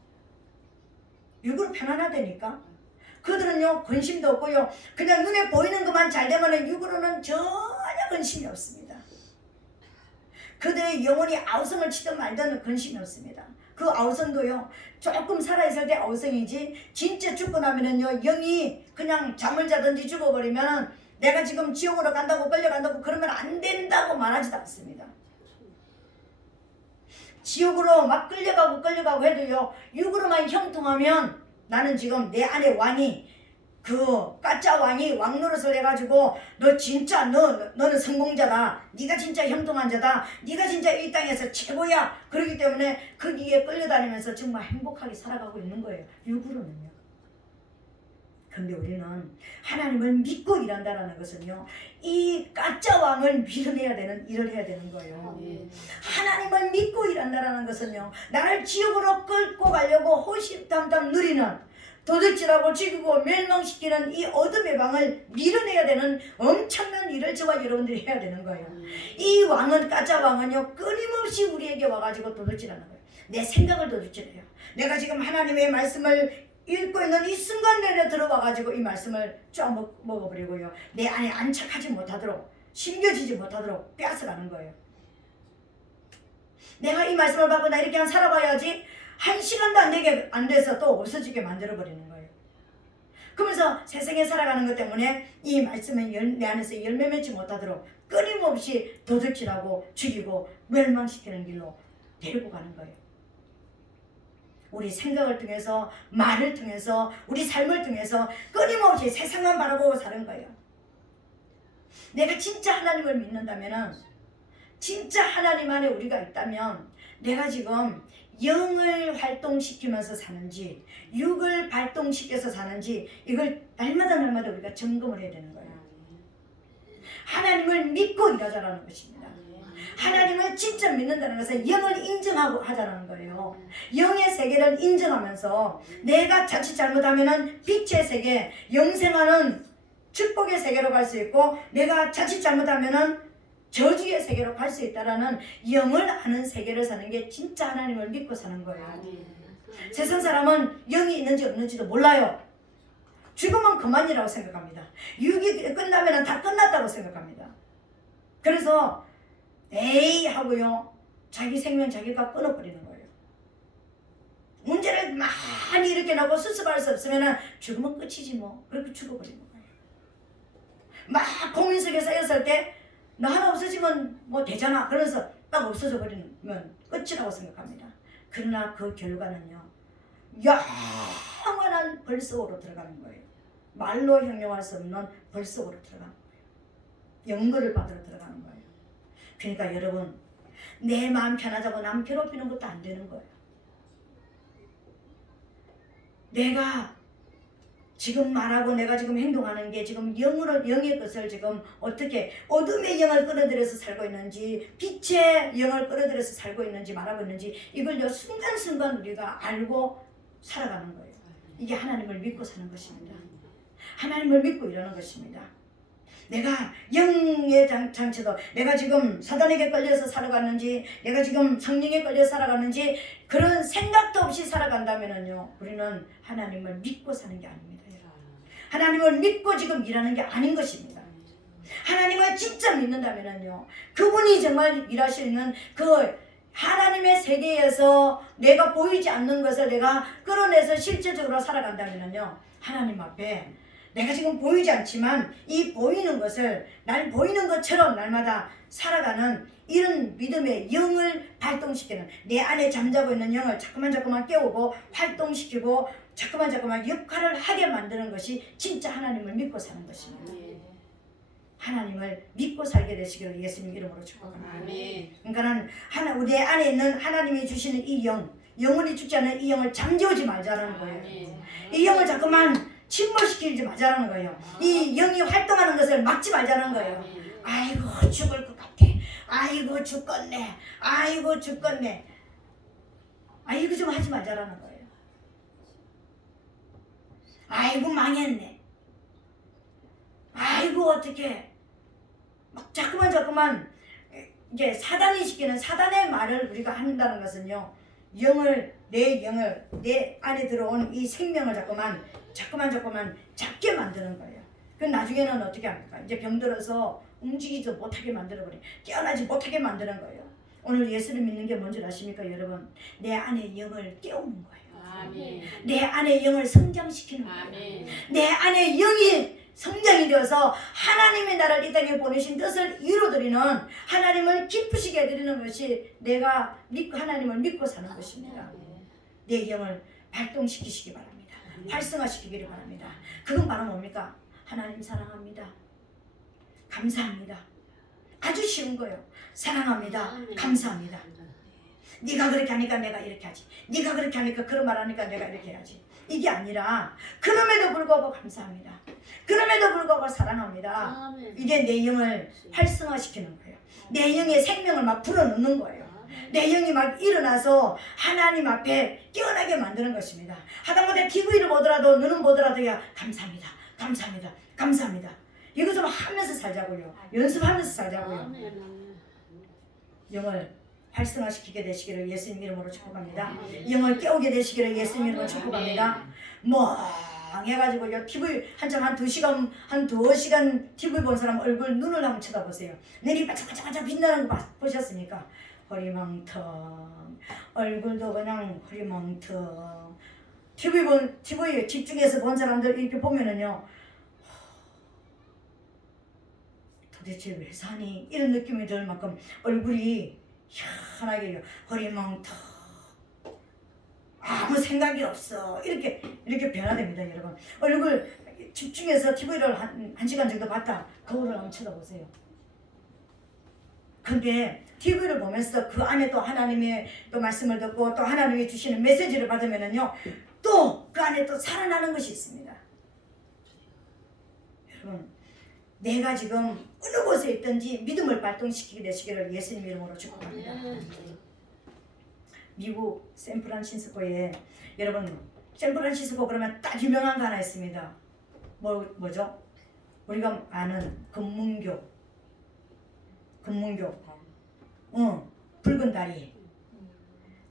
육으로 편안하다니까. 그들은요 근심도 없고요, 그냥 눈에 보이는 것만 잘 되면 육으로는 전혀 근심이 없습니다. 그들의 영혼이 아우성을 치든 말든 근심이 없습니다. 그 아우성도요 조금 살아있을 때 아우성이지, 진짜 죽고 나면은요 영이 그냥 잠을 자든지 죽어버리면 내가 지금 지옥으로 간다고 끌려간다고 그러면 안 된다고 말하지도 않습니다. 지옥으로 막 끌려가고 해도요, 육으로만 형통하면, 나는 지금 내 안에 왕이, 그 가짜 왕이 왕 노릇을 해가지고 너 진짜 너는 성공자다, 네가 진짜 형통한 자다, 네가 진짜 이 땅에서 최고야, 그렇기 때문에 거기에 끌려다니면서 정말 행복하게 살아가고 있는 거예요, 육으로는요. 근데 우리는 하나님을 믿고 일한다는 것은요, 이 가짜 왕을 밀어내야 되는 일을 해야 되는 거예요. 하나님을 믿고 일한다는 것은요, 나를 지옥으로 끌고 가려고 호시탐탐 누리는, 도둑질하고 죽이고 멸망시키는 이 어둠의 왕을 밀어내야 되는 엄청난 일을 저와 여러분들이 해야 되는 거예요. 이 왕은, 가짜 왕은요, 끊임없이 우리에게 와가지고 도둑질하는 거예요. 내 생각을 도둑질해요. 내가 지금 하나님의 말씀을 읽고 있는 이 순간 내내 들어와가지고 이 말씀을 쫙 먹어버리고요, 내 안에 안착하지 못하도록, 심겨지지 못하도록 빼앗아가는 거예요. 내가 이 말씀을 받고 나 이렇게 살아봐야지, 한 시간도 안 돼서 또 없어지게 만들어버리는 거예요. 그러면서 세상에 살아가는 것 때문에 이 말씀을 내 안에서 열매 맺지 못하도록 끊임없이 도둑질하고 죽이고 멸망시키는 길로 데리고 가는 거예요. 우리 생각을 통해서, 말을 통해서, 우리 삶을 통해서 끊임없이 세상만 바라보고 사는 거예요. 내가 진짜 하나님을 믿는다면, 진짜 하나님 안에 우리가 있다면, 내가 지금 영을 활동시키면서 사는지 육을 발동시켜서 사는지, 이걸 날마다 우리가 점검을 해야 되는 거예요. 하나님을 믿고 일하자라는 것입니다. 하나님을 진짜 믿는다는 것은 영을 인정하고 하자는 거예요. 영의 세계를 인정하면서 내가 자칫 잘못하면은 빛의 세계, 영생하는 축복의 세계로 갈 수 있고, 내가 자칫 잘못하면은 저주의 세계로 갈 수 있다라는 영을 아는 세계를 사는 게 진짜 하나님을 믿고 사는 거예요. 세상 사람은 영이 있는지 없는지도 몰라요. 죽으면 그만이라고 생각합니다. 육이 끝나면 다 끝났다고 생각합니다. 그래서 에이 하고요, 자기 생명 자기가 끊어버리는 거예요. 문제를 많이 이렇게 놓고 수습할 수 없으면 죽으면 끝이지 뭐, 그렇게 죽어버리는 거예요. 막 고민 속에 쌓였을 때 나 하나 없어지면 뭐 되잖아, 그래서 딱 없어져 버리면 끝이라고 생각합니다. 그러나 그 결과는요, 영원한 벌 속으로 들어가는 거예요. 말로 형용할 수 없는 벌 속으로 들어가는 거예요. 영거를 받으러 들어가는 거예요. 그러니까 여러분, 내 마음 편하자고 남 괴롭히는 것도 안 되는 거예요. 내가 지금 말하고 내가 지금 행동하는 게 지금 영의 것을 지금 어떻게 어둠의 영을 끌어들여서 살고 있는지 빛의 영을 끌어들여서 살고 있는지 말하고 있는지 이걸요 순간순간 우리가 알고 살아가는 거예요. 이게 하나님을 믿고 사는 것입니다. 하나님을 믿고 이러는 것입니다. 내가 영의 장치도 내가 지금 사단에게 끌려서 살아갔는지 내가 지금 성령에 끌려 살아갔는지 그런 생각도 없이 살아간다면요 우리는 하나님을 믿고 사는 게 아닙니다. 하나님을 믿고 지금 일하는 게 아닌 것입니다. 하나님을 진짜 믿는다면요 그분이 정말 일하시는 그 하나님의 세계에서 내가 보이지 않는 것을 내가 끌어내서 실제적으로 살아간다면요 하나님 앞에 내가 지금 보이지 않지만 이 보이는 것을 날 보이는 것처럼 날마다 살아가는 이런 믿음의 영을 발동시키는 내 안에 잠자고 있는 영을 자꾸만 깨우고 활동시키고 자꾸만 역할을 하게 만드는 것이 진짜 하나님을 믿고 사는 것입니다. 하나님을 믿고 살게 되시기를 예수님 이름으로 축복합니다. 그러니까는 내 안에 있는 하나님이 주시는 이 영원히 죽지 않는 이 영을 잠재우지 말자라는 거예요. 이 영을 자꾸만 침몰시키지 말자는 거예요. 이 영이 활동하는 것을 막지 말자는 거예요. 아이고 죽을 것 같아. 아이고 죽겠네. 아이고 죽겠네. 아이고 좀 하지 말자라는 거예요. 아이고 망했네. 아이고 어떻게 막 자꾸만 이제 사단이 시키는 사단의 말을 우리가 한다는 것은요 내 영을 내 안에 들어온 이 생명을 자꾸만 작게 만드는 거예요. 그럼 나중에는 어떻게 합니까? 이제 병들어서 움직이지도 못하게 만들어버려요. 깨어나지 못하게 만드는 거예요. 오늘 예수를 믿는 게 뭔지 아십니까 여러분? 내 안에 영을 깨우는 거예요. 아멘. 내 안에 영을 성장시키는 거예요. 아멘. 내 안에 영이 성장이 되어서 하나님의 나를 이 땅에 보내신 뜻을 이루어드리는 하나님을 기쁘시게 해드리는 것이 내가 믿고 하나님을 믿고 사는 것입니다. 내 영을 발동시키시기 바랍니다. 활성화시키기를 바랍니다. 그건 바로 뭡니까? 하나님 사랑합니다. 감사합니다. 아주 쉬운 거예요. 사랑합니다. 감사합니다. 네가 그렇게 하니까 내가 이렇게 하지. 네가 그렇게 하니까 그런 말 하니까 내가 이렇게 해야지. 이게 아니라 그럼에도 불구하고 감사합니다. 그럼에도 불구하고 사랑합니다. 이게 내 영을 활성화시키는 거예요. 내 영의 생명을 막 불어넣는 거예요. 내 영이 막 일어나서 하나님 앞에 깨어나게 만드는 것입니다. 하다못해 TV를 보더라도 눈은 보더라도 야 감사합니다. 감사합니다. 감사합니다. 이거 좀 하면서 살자고요. 연습하면서 살자고요. 영을 활성화시키게 되시기를 예수님 이름으로 축복합니다. 영을 깨우게 되시기를 예수님 이름으로 축복합니다. 해가지고요 TV 한참 한 2시간 TV 본 사람 얼굴 눈을 한번 쳐다보세요. 눈이 반짝반짝 빛나는 거 보셨습니까? 허리멍텅 얼굴도 그냥 허리멍텅 TV에 집중해서 본 사람들 이렇게 보면은요 도대체 왜 사니? 이런 느낌이 들 만큼 얼굴이 희한하게 허리멍텅 아무 생각이 없어 이렇게 변화됩니다. 여러분 얼굴 집중해서 TV를 한 시간 정도 봤다 거울을 한번 쳐다보세요. 근데 TV를 보면서 그 안에 또 하나님의 또 말씀을 듣고 또 하나님이 주시는 메시지를 받으면은요 또 그 안에 또 살아나는 것이 있습니다. 여러분 내가 지금 어느 곳에 있든지 믿음을 발동시키게 되시기를 예수님 이름으로 축복합니다. 미국 샌프란시스코에 여러분 샌프란시스코 그러면 딱 유명한 거 하나 있습니다. 뭐죠? 우리가 아는 금문교 붉은 다리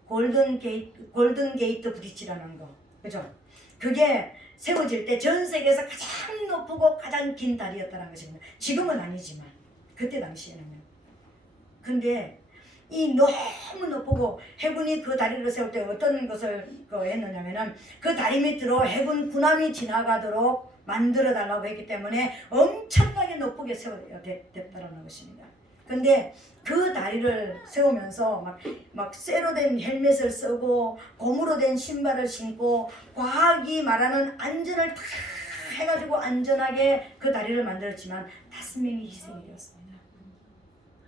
골든 게이트 브릿지라는 거 그죠? 그게 세워질 때 전 세계에서 가장 높고 가장 긴 다리였다는 것입니다. 지금은 아니지만 그때 당시에는요. 근데 이 너무 높고 해군이 그 다리를 세울 때 어떤 것을 했느냐면은 그 다리 밑으로 해군 군함이 지나가도록 만들어 달라고 했기 때문에 엄청나게 높게 세워졌다는 것입니다. 근데 그 다리를 세우면서 막 쇠로 된 헬멧을 쓰고 고무로 된 신발을 신고 과학이 말하는 안전을 다 해가지고 안전하게 그 다리를 만들었지만 5명이 희생이 되었습니다.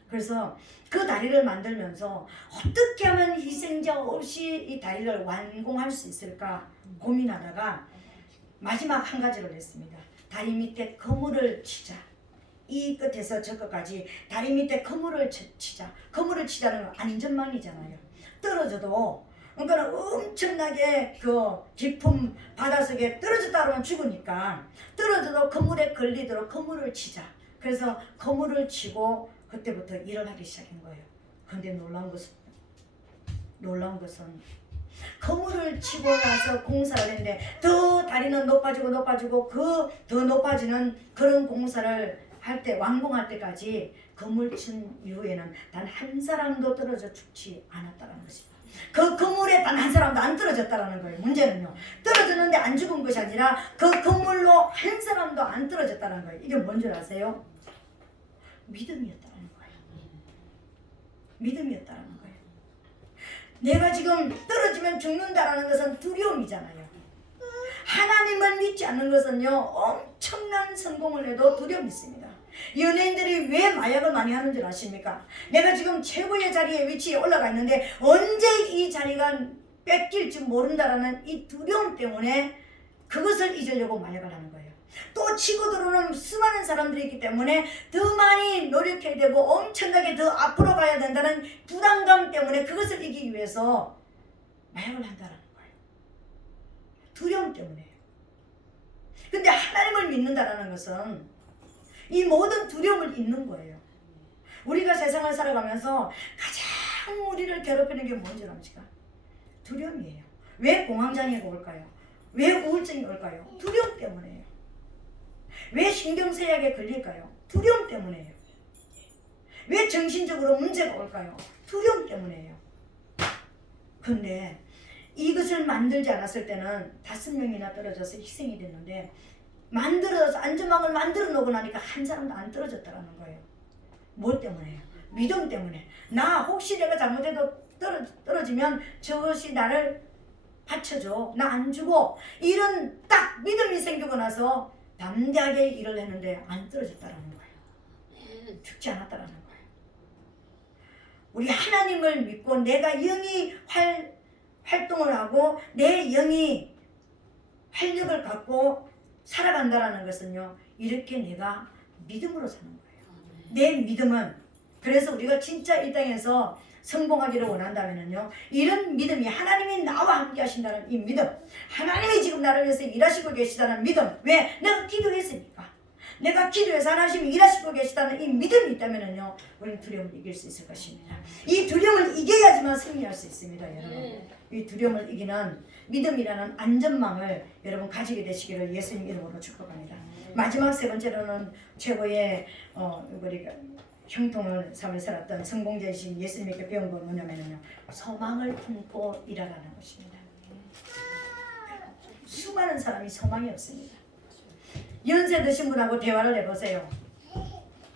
그래서 그 다리를 만들면서 어떻게 하면 희생자 없이 이 다리를 완공할 수 있을까 고민하다가 마지막 한 가지를 했습니다. 다리 밑에 그물을 치자. 이 끝에서 저 끝까지 다리 밑에 그물을 치자. 그물을 치자는 건 안전망이잖아요. 떨어져도 그러니까 엄청나게 그 깊은 바닷속에 떨어졌다 그러면 죽으니까 떨어져도 그물에 걸리도록 그물을 치자. 그래서 그물을 치고 그때부터 일을 하기 시작한 거예요. 그런데 놀라운 것은 그물을 치고 나서 공사를 했는데 더 다리는 높아지고 그 더 높아지는 그런 공사를 할 때 완공할 때까지 그물 친 이후에는 단 한 사람도 떨어져 죽지 않았다는 것입니다. 그 그물에 단 한 사람도 안 떨어졌다는 거예요. 문제는요. 떨어졌는데 안 죽은 것이 아니라 그 그물로 한 사람도 안 떨어졌다는 거예요. 이게 뭔 줄 아세요? 믿음이었다는 거예요. 믿음이었다는 거예요. 내가 지금 떨어지면 죽는다라는 것은 두려움이잖아요. 하나님을 믿지 않는 것은요, 엄청난 성공을 해도 두려움이 있습니다. 연예인들이 왜 마약을 많이 하는 줄 아십니까? 내가 지금 최고의 자리에 위치에 올라가 있는데 언제 이 자리가 뺏길지 모른다라는 이 두려움 때문에 그것을 잊으려고 마약을 하는 거예요. 또 치고 들어오는 수많은 사람들이 있기 때문에 더 많이 노력해야 되고 엄청나게 더 앞으로 가야 된다는 부담감 때문에 그것을 이기기 위해서 마약을 한다는 거예요. 두려움 때문에요. 근데 하나님을 믿는다는 것은 이 모든 두려움을 잊는 거예요. 우리가 세상을 살아가면서 가장 우리를 괴롭히는 게 뭔지 압니까? 두려움이에요. 왜 공황장애가 올까요? 왜 우울증이 올까요? 두려움 때문에요. 왜 신경쇠약에 걸릴까요? 두려움 때문에요. 왜 정신적으로 문제가 올까요? 두려움 때문에요. 근데 이것을 만들지 않았을 때는 5명이나 떨어져서 희생이 됐는데 만들어서 안전망을 만들어 놓고 나니까 한 사람도 안 떨어졌다는 거예요. 뭐 때문에요? 믿음 때문에. 나 혹시 내가 잘못해도 떨어지면 저것이 나를 받쳐줘. 나 안 죽어. 이런 딱 믿음이 생기고 나서 담대하게 일을 했는데 안 떨어졌다는 거예요. 죽지 않았다는 거예요. 우리 하나님을 믿고 내가 영이 활동을 하고 내 영이 활력을 갖고 살아간다라는 것은요, 이렇게 내가 믿음으로 사는 거예요. 내 믿음은, 그래서 우리가 진짜 이 땅에서 성공하기를 원한다면요, 이런 믿음이 하나님이 나와 함께 하신다는 이 믿음, 하나님이 지금 나를 위해서 일하시고 계시다는 믿음. 왜? 내가 기도했으니까. 내가 기도해서 하나님이 일하시고 계시다는 이 믿음이 있다면요, 우리는 두려움을 이길 수 있을 것입니다. 이 두려움을 이겨야지만 승리할 수 있습니다, 여러분. 이 두려움을 이기는 믿음이라는 안전망을 여러분 가지게 되시기를 예수님 이름으로 축복합니다. 마지막 세 번째로는 최고의 우리가 형통을 삶을 살았던 성공자이신 예수님에게 배운 건 뭐냐면요, 소망을 품고 일하라는 것입니다. 수많은 사람이 소망이 없습니다. 연세 드신 분하고 대화를 해보세요.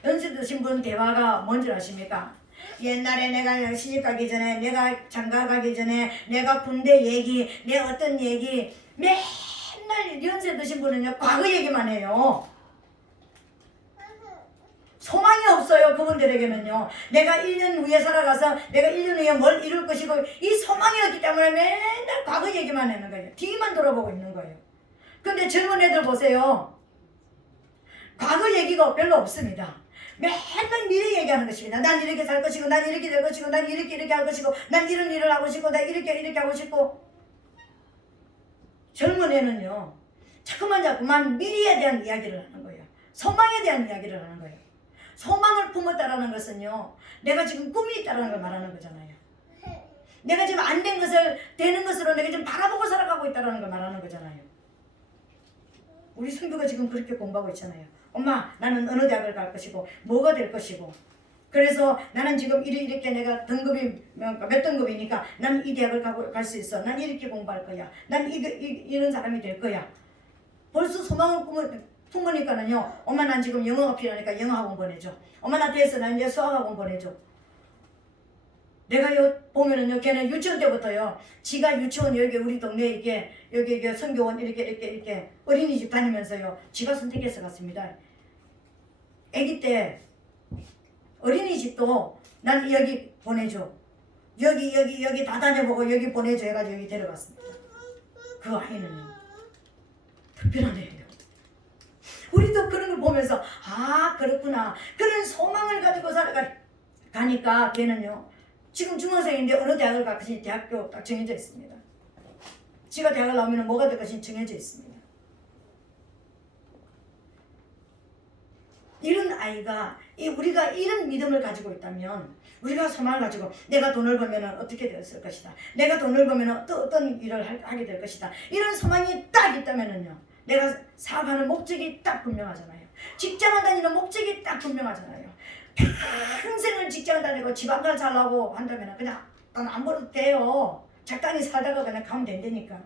연세 드신 분 대화가 뭔지 아십니까? 옛날에 내가 시집 가기 전에, 내가 장가 가기 전에, 내가 군대 얘기, 내 어떤 얘기, 맨날 연세 드신 분은요, 과거 얘기만 해요. 소망이 없어요. 그분들에게는요. 내가 1년 후에 살아가서 내가 1년 후에 뭘 이룰 것이고, 이 소망이 없기 때문에 맨날 과거 얘기만 하는 거예요. 뒤만 돌아보고 있는 거예요. 근데 젊은 애들 보세요. 과거 얘기가 별로 없습니다. 맨날 미래 얘기하는 것입니다. 난 이렇게 살 것이고, 난 이렇게 될 것이고, 난 이렇게 할 것이고, 난 이런 일을 하고 싶고, 난 이렇게 하고 싶고. 젊은 애는요, 자꾸만 미래에 대한 이야기를 하는 거예요. 소망에 대한 이야기를 하는 거예요. 소망을 품었다라는 것은요, 내가 지금 꿈이 있다라는 걸 말하는 거잖아요. 내가 지금 안 된 것을 되는 것으로 내가 지금 바라보고 살아가고 있다라는 걸 말하는 거잖아요. 우리 성도가 지금 그렇게 공부하고 있잖아요. 엄마, 나는 어느 대학을 갈 것이고 뭐가 될 것이고, 그래서 나는 지금 이렇게 내가 등급이 몇 등급이니까 난 이 대학을 갈 수 있어. 난 이렇게 공부할 거야. 난 이런 사람이 될 거야. 벌써 소망을 품으니까는요, 엄마 난 지금 영어가 필요하니까 영어학원 보내줘. 엄마 나 됐어. 난 이제 수학학원 보내줘. 내가 보면은요, 걔는 유치원 때부터요, 지가 유치원 여기 우리 동네 여기 성교원 이렇게 어린이집 다니면서요, 지가 선택해서 갔습니다. 아기 때 어린이집도 난 여기 보내줘. 여기 다 다녀보고 여기 보내줘 해가지고 여기 데려갔습니다. 그 아이는요, 특별한 애예요. 우리도 그런 걸 보면서 아 그렇구나 그런 소망을 가지고 살아가니까 걔는요 지금 중학생인데 어느 대학을 갈 것인지 대학교 딱 정해져 있습니다. 지가 대학을 나오면 뭐가 될 것인지 정해져 있습니다. 이런 아이가 우리가 이런 믿음을 가지고 있다면 우리가 소망을 가지고 내가 돈을 벌면 어떻게 되었을 것이다. 내가 돈을 벌면 어떤 일을 하게 될 것이다. 이런 소망이 딱 있다면요. 내가 사업하는 목적이 딱 분명하잖아요. 직장을 다니는 목적이 딱 분명하잖아요. 평생을 직장을 다니고 집안갈 살라고 한다면 그냥 안 벌어도 돼요. 적당히 살다가 그냥 가면 된다니까.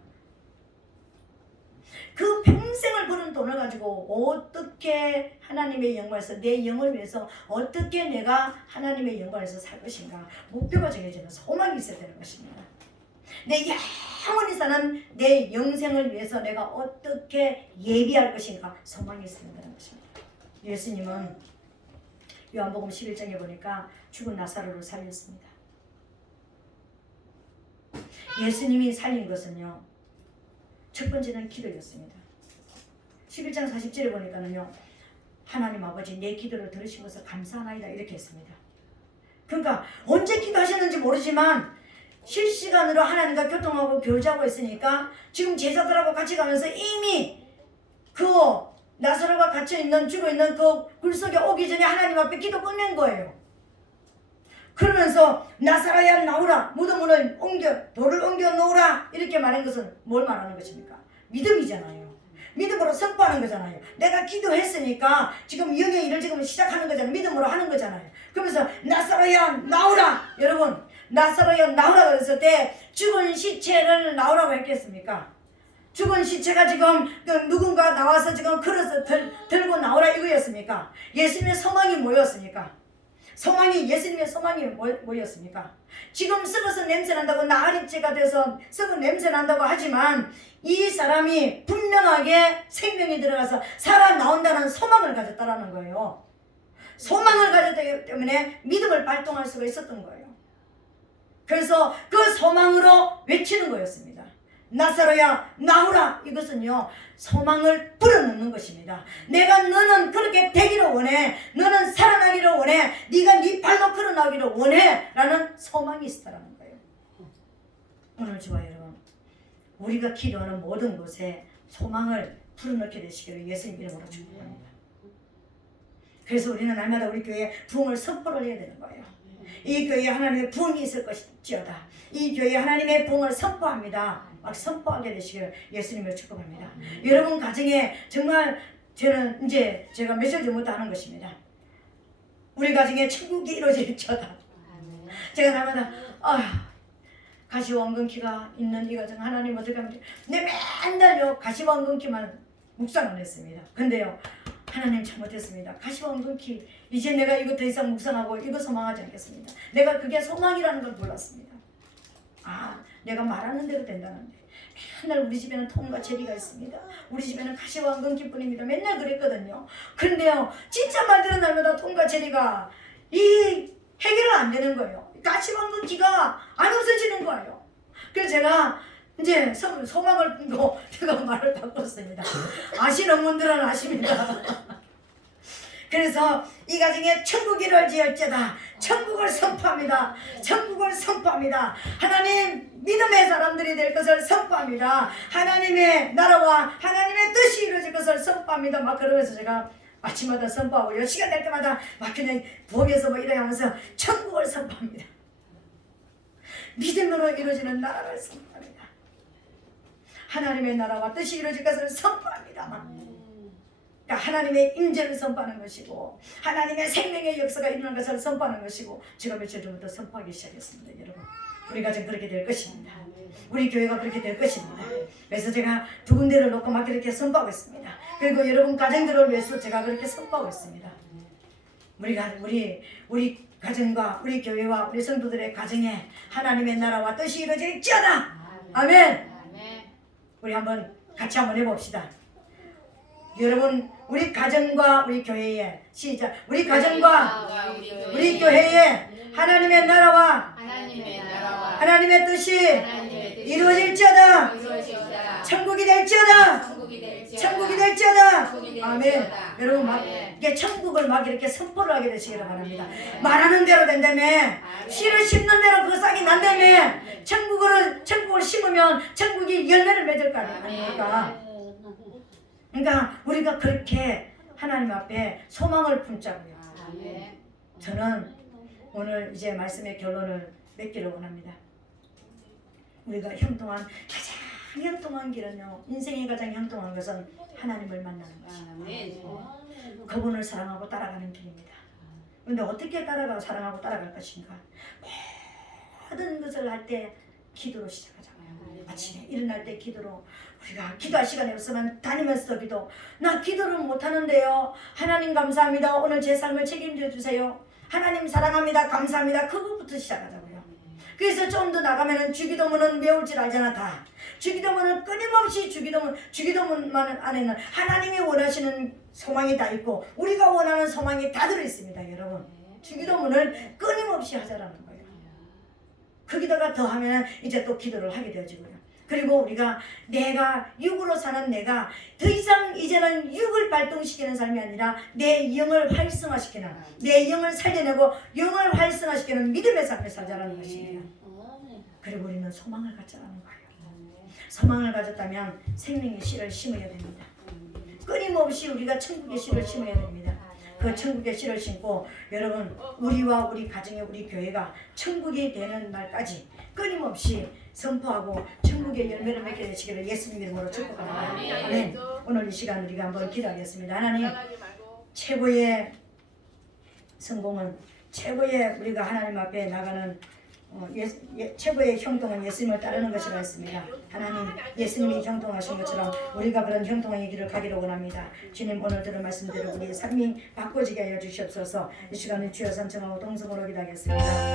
그 평생을 버는 돈을 가지고 어떻게 하나님의 영광에서 내 영을 위해서 어떻게 내가 하나님의 영광에서 살 것인가 목표가 정해지는 소망이 있어야 되는 것입니다. 내 영원히 사는 내 영생을 위해서 내가 어떻게 예비할 것인가 소망이 있어야 되는 것입니다. 예수님은 요한복음 11장에 보니까 죽은 나사로를 살렸습니다. 예수님이 살린 것은요 첫 번째는 기도였습니다. 11장 40절에 보니까는요 하나님 아버지 내 기도를 들으신 것을 감사하나이다 이렇게 했습니다. 그러니까 언제 기도하셨는지 모르지만 실시간으로 하나님과 교통하고 교제하고 있으니까 지금 제자들하고 같이 가면서 이미 그 나사로가 갇혀있는 죽어있는 그 굴속에 오기 전에 하나님 앞에 기도 끝낸 거예요. 그러면서 나사로야 나오라 무덤을 돌을 옮겨 놓으라 이렇게 말한 것은 뭘 말하는 것입니까? 믿음이잖아요. 믿음으로 선포하는 거잖아요. 내가 기도했으니까 지금 영의 일을 지금 시작하는 거잖아요. 믿음으로 하는 거잖아요. 그러면서 나사로야 나오라. 여러분 나사로야 나오라 그랬을 때 죽은 시체를 나오라고 했겠습니까? 죽은 시체가 지금 누군가 나와서 지금 걸어서 들고 나오라 이거였습니까? 예수님의 소망이 뭐였습니까? 예수님의 소망이 뭐였습니까? 지금 썩어서 냄새난다고 나아리째가 돼서 썩은 냄새난다고 하지만 이 사람이 분명하게 생명이 들어가서 살아나온다는 소망을 가졌다라는 거예요. 소망을 가졌기 때문에 믿음을 발동할 수가 있었던 거예요. 그래서 그 소망으로 외치는 거였습니다. 나사로야 나오라. 이것은요 소망을 불어넣는 것입니다. 내가 너는 그렇게 되기를 원해. 너는 살아나기를 원해. 네가 네 발로 걸어나기를 원해 라는 소망이 있다라는 거예요. 오늘 저와 여러분 우리가 기도하는 모든 곳에 소망을 불어넣게 되시기를 예수님 이름으로 축복합니다. 그래서 우리는 날마다 우리 교회에 부흥을 선포를 해야 되는 거예요. 이 교회에 하나님의 부흥이 있을 것일지어다. 이 교회에 하나님의 부흥을 선포합니다. 막 선포하게 되시길 예수님을 축복합니다. 여러분 가정에 정말 저는 이제 제가 며칠 전부터 하는 것입니다. 우리 가정에 천국이 이루어질지어다. 제가 날마다 가시원근키가 있는 이 가정 하나님 어떻게 하면 내 맨날요 가시원근키만 묵상을 했습니다. 근데요 하나님 잘못했습니다. 가시원근키 이제 내가 이거 더 이상 묵상하고 이거 소망하지 않겠습니다. 내가 그게 소망이라는 걸 몰랐습니다. 내가 말하는 대로 된다는데 맨날 우리 집에는 톰과 제리가 있습니다. 우리 집에는 가시원근키뿐입니다. 맨날 그랬거든요. 그런데요 진짜 말대로 날마다 톰과 제리가 이 해결은 안 되는 거예요. 가시원근키가 안 없어지는 거예요. 그래서 제가 이제 소망을 끊고 제가 말을 바꿨습니다. 아시는 분들은 아십니다. 그래서 이 가정에 천국이 이루어질지어다. 천국을 선포합니다. 천국을 선포합니다. 하나님 믿음의 사람들이 될 것을 선포합니다. 하나님의 나라와 하나님의 뜻이 이루어질 것을 선포합니다. 막 그러면서 제가 아침마다 선포하고 시간 될 때마다 막 그냥 부엌에서 뭐 이래 하면서 천국을 선포합니다. 믿음으로 이루어지는 나라를 선포합니다. 하나님의 나라와 뜻이 이루어질 것을 선포합니다. 그러니까 하나님의 임재를 선포하는 것이고 하나님의 생명의 역사가 일어나는 것을 선포하는 것이고 제가 며칠 전부터 선포하기 시작했습니다. 여러분 우리 가정 그렇게 될 것입니다. 우리 교회가 그렇게 될 것입니다. 그래서 제가 두 군데를 놓고 막 이렇게 선포하고 있습니다. 그리고 여러분 가정들을 위해서 제가 그렇게 선포하고 있습니다. 우리 가정과 우리 교회와 우리 성도들의 가정에 하나님의 나라와 뜻이 이루어질지어다. 아멘. 우리 같이 한번 해봅시다. 여러분 우리 가정과 우리 교회에 시작. 우리 가정과 우리 교회에 하나님의 나라와 하나님의 뜻이 이루어질지어다. 천국이 될지어다. 천국이 될지어다. 천국이 아멘. 될지어다. 여러분 막 아멘. 이게 천국을 막 이렇게 선포를 하게 되시기를 바랍니다. 말하는 대로 된다며. 씨를 심는 대로 그 싹이 난다며. 천국을 심으면 천국이 열매를 맺을 거 아닙니까? 그러니까 우리가 그렇게 하나님 앞에 소망을 품자고요. 저는 오늘 이제 말씀의 결론을 맺기를 원합니다. 우리가 형통한 가장 형통한 길은요, 인생의 가장 형통한 것은 하나님을 만나는 것입니다. 그분을 사랑하고 따라가는 길입니다. 그런데 어떻게 따라가고 사랑하고 따라갈 것인가? 모든 것을 할 때 기도로 시작하자고요. 아침에 일어날 때 기도로. 우리가 기도할 시간이 없으면 다니면서 기도. 나 기도를 못하는데요. 하나님 감사합니다. 오늘 제 삶을 책임져 주세요. 하나님 사랑합니다. 감사합니다. 그것부터 시작하자고요. 그래서 좀 더 나가면은 주기도문은 외울 줄 알잖아. 다 주기도문은 끊임없이 주기도문 안에는 하나님이 원하시는 소망이 다 있고 우리가 원하는 소망이 다 들어있습니다. 여러분 주기도문을 끊임없이 하자라는 거예요. 거기다가 더하면 이제 또 기도를 하게 되어지고요. 그리고 우리가 내가 육으로 사는 내가 더 이상 이제는 육을 발동시키는 삶이 아니라 내 영을 활성화시키는, 내 영을 살려내고 영을 활성화시키는 믿음의 삶을 살자라는 것입니다. 그리고 우리는 소망을 갖자라는 거예요. 소망을 가졌다면 생명의 씨를 심어야 됩니다. 끊임없이 우리가 천국의 씨를 심어야 됩니다. 그 천국의 씨를 심고 여러분 우리와 우리 가정의 우리 교회가 천국이 되는 날까지 끊임없이 선포하고 천국의 열매를 맺게 되시기를 예수님 이름으로 축복합니다. 아멘. 오늘 이 시간 우리가 한번 기도하겠습니다. 하나님 최고의 성공은 최고의 우리가 하나님 앞에 나가는 최고의 형통은 예수님을 따르는 것이라 했습니다. 하나님 예수님이 형통하신 것처럼 우리가 그런 형통의 길을 가기를 원합니다. 주님 오늘 들은 말씀대로 우리의 삶이 바꿔지게 하여 주시옵소서. 이 시간에 주여 삼청하고 동성으로 기도하겠습니다.